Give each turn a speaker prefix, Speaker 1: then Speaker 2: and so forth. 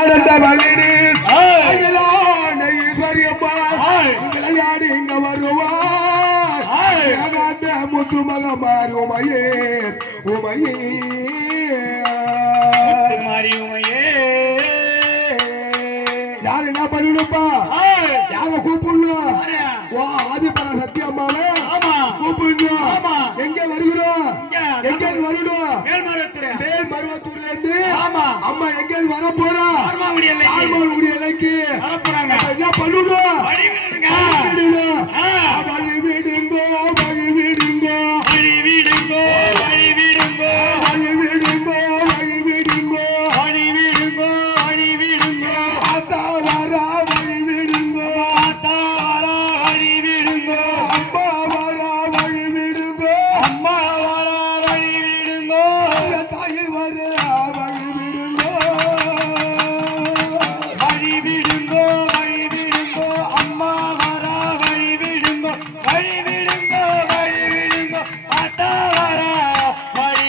Speaker 1: ஆனந்த
Speaker 2: ஏய்.
Speaker 1: விளையாடி இங்க வருவார்.
Speaker 2: ஏய்.
Speaker 1: ஏகாந்த முத்து மகமார் உமையே உமையே.
Speaker 2: மாறி உமையே.
Speaker 1: யார் என்ன பண்ணணும்ப்பா
Speaker 2: ஏய்.
Speaker 1: யார கூப்பிடணும்? ஓ ஆதிபர சத்தியம்மாவே
Speaker 2: ஆமா.
Speaker 1: கூப்பிடணும்.
Speaker 2: ஆமா.
Speaker 1: எங்க வருகிறோம்.
Speaker 2: எங்க? மேல்மருவத்துறை
Speaker 1: மேல் மருவத்தூர்ல இருந்து
Speaker 2: ஆமா.
Speaker 1: அம்மா எங்க வர போறோம் மாறக்கூடிய இலைக்கு என்ன பண்ணணும்
Speaker 2: வழி விடுங்கோ. வழி
Speaker 1: விடுங்கோ. வழி விடுங்கோ வழி விடுங்கோ. வழி விடுங்கோ வழி விடுங்கோ.
Speaker 2: வழி விடுங்கோ வழி விடுங்கோ.
Speaker 1: ஆத்தா வரா வழி விடுங்கோ.
Speaker 2: ஆத்தா வரா
Speaker 1: வழி
Speaker 2: வர வழி